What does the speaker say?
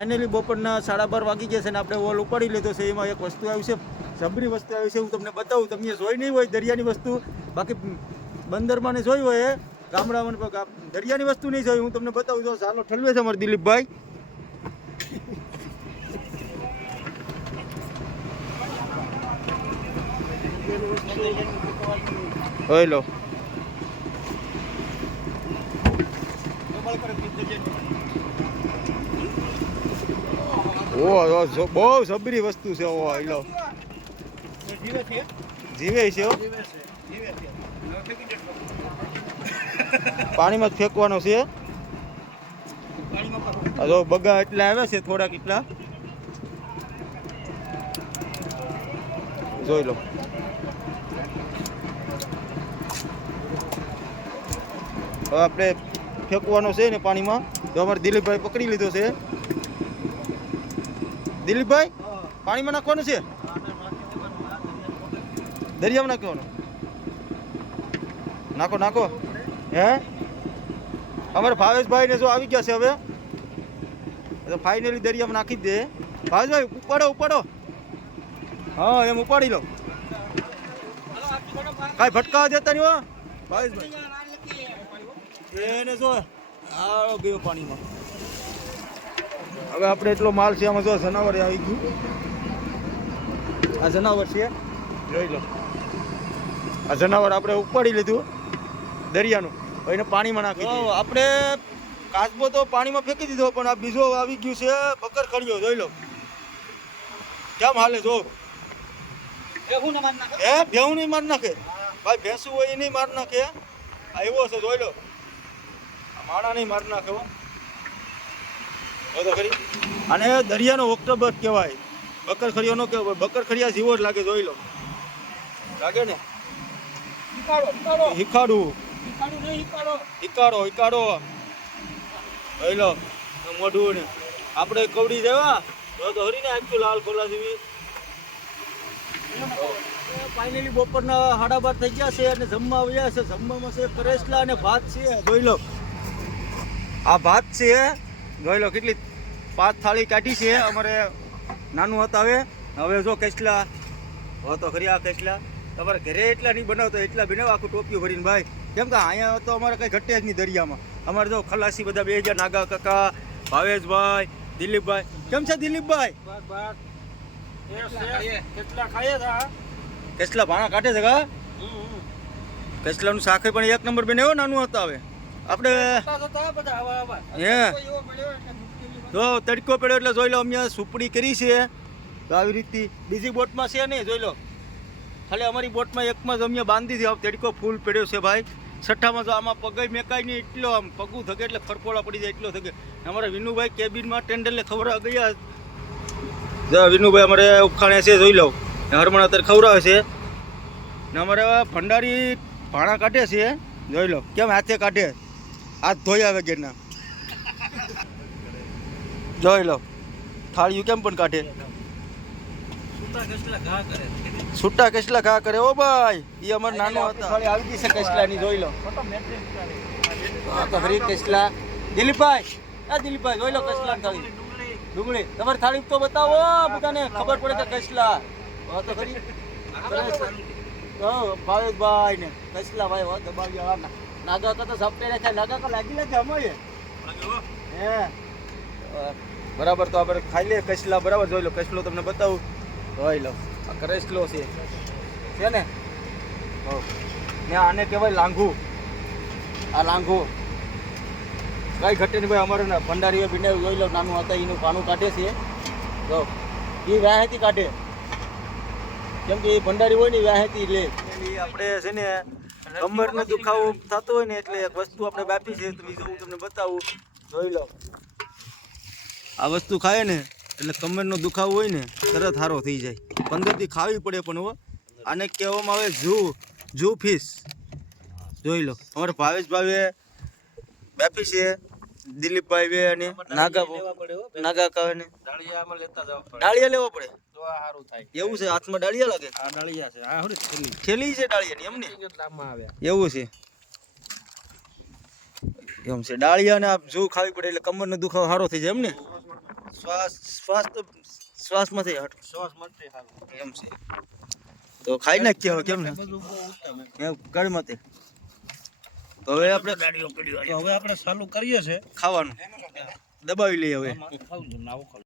Finally બપોરના 12:30 વાગી ગયા છે ને આપણે વોલ ઉપાડી લીધો છે. એમાં એક વસ્તુ આવી છે, જબરી વસ્તુ આવી છે. હું તમને બતાવું, તમે જોઈ નહીં હોય દરિયાની વસ્તુ, બાકી બંદરમાં ને જોઈ હોય, ગામડામાં દરિયાની વસ્તુ નહીં જોઈ. હું તમને બતાવું. જો ચાલો ઠલવે છે અમારા દિલીપભાઈ. જોઈ લો, બહુ જબરી વસ્તુ છે. જીવે છે, પાણીમાં જ ફેંકવાનો છે. જો બગા એટલા આવે છે, થોડાક એટલા જોઈ લો. હવે આપણે ફેંકવાનો છે ને પાણીમાં. તો અમારે દિલીપભાઈ પકડી લીધો છે. દિલીપભાઈ, પાણીમાં નાખવાનું છે, દરિયામાં નાખવાનું? નાખો નાખો. હે, અમારે ભાવેશભાઈ ને જો આવી ગયા છે હવે, ફાઇનલી દરિયામાં નાખી જ દે. ભાવેશભાઈ ઉપાડો ઉપાડો. હા, એમ ઉપાડી લો, કાંઈ ભટકાવા દેતા નહીં હો ભાવેશભાઈ. એને જો આવો ગયો પાણીમાં. હવે આપણે એટલો માલ છે આમાં. જો જનાવર આવી ગયું, આ જનાવર છે, જોઈ લો. આ જનાવર આપણે ઉપાડી લીધું દરિયાનું, એને પાણીમાં નાખી દીધું. આપણે કાચબો તો પાણીમાં ફેંકી દીધો, પણ આ બીજો આવી ગયું છે બકર ખડ્યો. જોઈ લો કેમ હાલે. જો ભેહું નહીં માર નાખે ભાઈ, ભેંસું હોય એ નહીં માર નાખે. આ એવો છે, જોઈ લો. માણા નહીં માર નાખે તો ખરી. અને દરિયાનો ઓક્ટોબર કહેવાય, બકર ખડિયો નો કહેવાય. બકર ખડિયા જેવો જ લાગે, જોઈ લો. લાગે ને? હિકાડું હિકાડો હિકાડો જોઈ લો. મોઢું ને આપણે કવડી દેવા તો હરી ને આખું લાલ ખોલા જેવી. ફાઇનલી બપોરના 12:30 થઈ ગયા છે અને જમવા આવ્યા છે. જમવામાં છે કરેસલા અને ભાત છે. જોઈ લો, આ ભાત છે, જોઈ લો. કેટલી 5 થાળી કાઢી છે અમારે. નાનું હતા હવે જો કેસલા તો ખરી. આ કેસલા તમારે ઘરે એટલા નહીં બનાવતા, એટલા બનાવો આખું ટોપિયું ભરીને ભાઈ. કેમ કે અહીંયા તો અમારે કંઈ ઘટે જ નહીં દરિયામાં. અમારે જો ખલાસી બધા 2 નાગા કાકા, ભાવેશભાઈ, દિલીપભાઈ. કેમ છે દિલીપભાઈ? કેસલા ભાણા કાઢે છે કા? કેસલાનું શાક પણ 1 નંબર બનાવ્યો. નાનું હતા હવે આપણે હે જો તડકો પડ્યો એટલે જોઈ લો. અમે સુપડી કરી છે તો આવી રીતે. બીજી બોટમાં છે નહીં, જોઈ લો. ખાલી અમારી બોટમાં એકમાં જ અમે બાંધી દીધી. તડકો ફૂલ પડ્યો છે ભાઈ. છઠ્ઠામાં જો આમાં પગઈ મેકાય નહીં, એટલો આમ પગું થકે એટલે ખરપોળા પડી જાય એટલો થકે. અમારા વિનુભાઈ કેબિનમાં ટેન્ડરને ખવડાવવા ગયા. વિનુભાઈ અમારે ઉખાણે છે, જોઈ લો. હરમણ અત્યારે ખવડાવે છે ને. અમારે ભંડારી ભાણા કાઢે છે, જોઈ લો. કેમ હાથે કાઢે, હાથ ધોઈ આવે ગેરના. જોઈ લો થાળીયું કેમ પણ કાઢે. છૂટા કેસલા ઘા કરે. ઓ ભાઈ, એ અમારે નાનો હતા. આવી ગઈ છે કેસલાની, જોઈ લો. હા તો ફરી કેસલા. દિલીપભાઈ, દિલીપભાઈ જોઈ લો કેસલાની થાળી. ડુંગળી તમારી થાળી તો બતાવો, બધાને ખબર પડે કે કેસલા. હા તો ખરી. ભાવેશભાઈ ને કેસલા ભાઈ હો દબાવ્યા. નાગા કા તો સપટે છે. નાગા કા લાગી લાગે અમારે હે બરાબર. તો આપણે ખાઈ લે કેસલા બરાબર. જોઈ લો કેસલો તમને બતાવું, જોઈ લો. આ કરેસલો છે ને. આને કહેવાય લાંઘુ. આ લાંઘુ કઈ ઘટે નહીં ભાઈ. અમારે ભંડારીઓ ભીંડાવી, જોઈ લો. નાનું હતા એનું પાનું કાઢે છે. જો એ વ્યાહેતી કાઢે, કેમ કે એ ભંડારી હોય ને વ્યાહેતી લે. આપણે છે ને કમરનો દુખાવો થતો હોય ને એટલે એક વસ્તુ આપણે બાપી છે, તો હું તમને બતાવું. જોઈ લો, આ વસ્તુ ખાય ને એટલે કમરનો દુખાવો હોય ને તરત સારો થઈ જાય. 15 દી ખાવી પડે પણ હો. આને કહેવામાં આવે જૂ ફિશ. જોઈ લો. અમારે ભાવેશભાઈ બાપી છે, દિલીપભાઈ અને નાગા કહે ને ડાળિયા લેવા પડે તો સારું થાય. એવું છે? હાથમાં ડાળિયા લાગે? આ ડાળિયા છે. આ થેલી છે ડાળિયાની એમને? એવું છે. એમ છે ડાળિયા ને જો ખાવી પડે એટલે કમરનો દુખાવો સારો થઈ જાય એમ ને? શ્વાસમાંથી હટ શ્વાસ માટે સારું. એમ છે તો ખાઈ નાખીએ હવે કેમ ને બધું બહુ ઉત્તમ એમ. એમ ગળી મતે તો હવે આપણે તો હવે આપણે ચાલુ કરીએ છે ખાવાનું દબાવી લઈએ હવે આમાં ખાવું છે ને આવું ખાવું.